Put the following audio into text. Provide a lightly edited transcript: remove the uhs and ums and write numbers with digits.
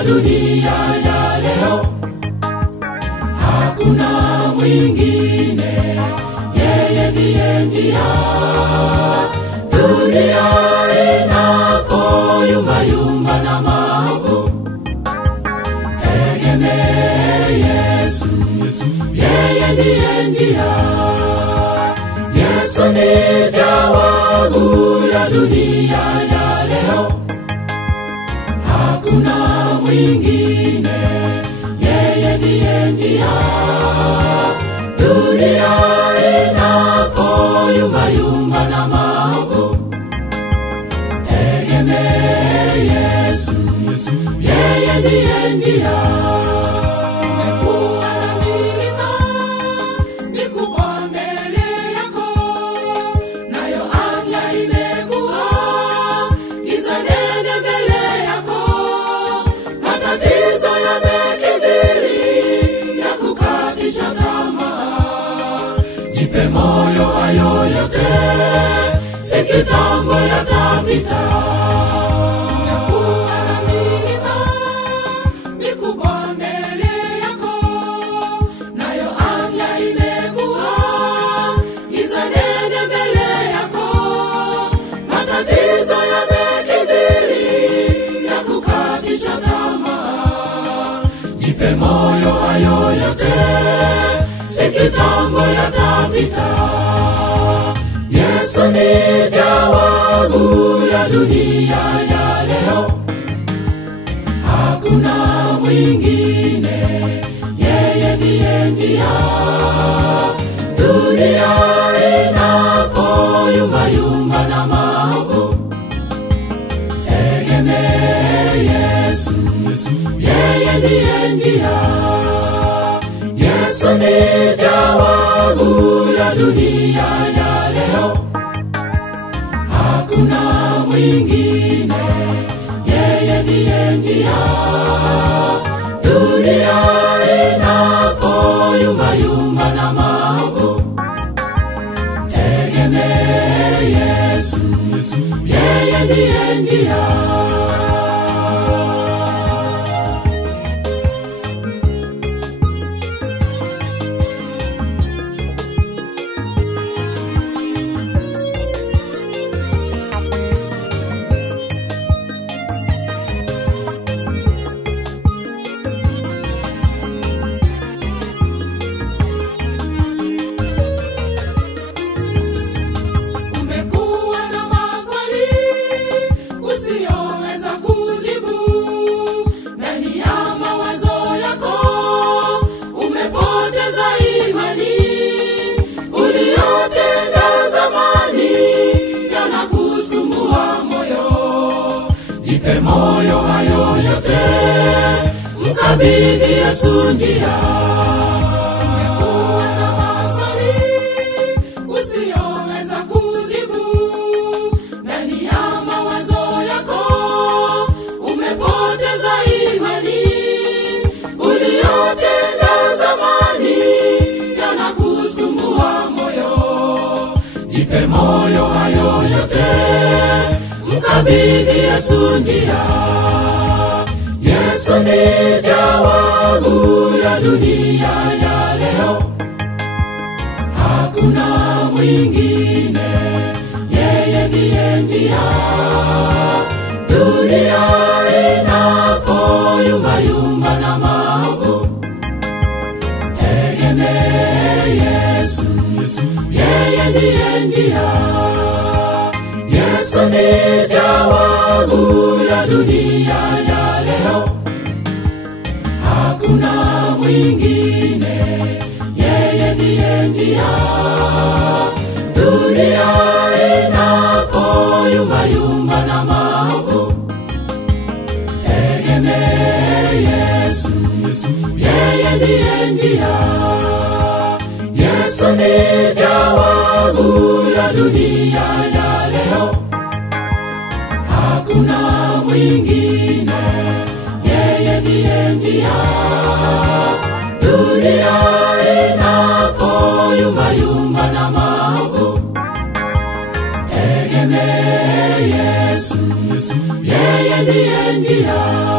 ya dunia ya leo. Hakuna mwingine, yeye ndiye njia. Dunia inapoyumba yumba na maovu, tegemee Yesu, yeye ndiye njia. Yesu ni jawabu ya dunia ya leo. Hakuna mwingine, yeye ndiye njia. Dunia inapoyumba yumba na maovu, tegemee Yesu, yeye ndiye njia. Umekuwa na milima mikubwa mbele yako, nayo anga imekuwa giza nene mbele yako. Matatizo yamekithiri ya kukatisha tamaa. Jipe moyo, hayo yote si kitambo yatapita. Umekuwa na milima mikubwa mbele yako, nayo anga imekuwa giza nene mbele yako. Matatizo yamekithiri ya kukatisha tamaa. Jipe moyo, hayo yote si kitambo yatapita. Yesu ni jawabu ya dunia ya leo. Hakuna mwingine, yeye ndiye njia. Dunia inapoyumba yumba na maovu, tegemee Yesu, yeye ndiye njia. Yesu ni jawabu ya dunia ya leo. Hakuna mwingine, yeye ndiye njia. Dunia inapoyumba yumba na maovu, tegemee Yesu, yeye ndiye njia. Jipe moyo, hayo yote mkabidhi Yesu njia. Umekuwa na maswali usiyoweza kujibu, ndani ya mawazo yako umepoteza imani. Uliyotenda zamani yanakusumbua moyo. Jipe moyo, hayo yote mkabidhi Yesu njia. Yesu ni jawabu ya dunia ya leo. Hakuna mwingine, yeye ndiye njia. Dunia inapoyumba yumba na maovu, tegemee Yesu, yeye ndiye njia. Yesu ni jawabu ya dunia ya leo. Hakuna mwingine, yeye ndiye njia. Dunia inapoyumba yumba na maovu, tegemee Yesu, yeye ndiye njia. Yesu ni jawabu ya dunia ya leo. Hakuna mwingine, yeye ndiye njia. Dunia inapoyumba yumba na maovu, tegemee Yesu, yeye ndiye njia.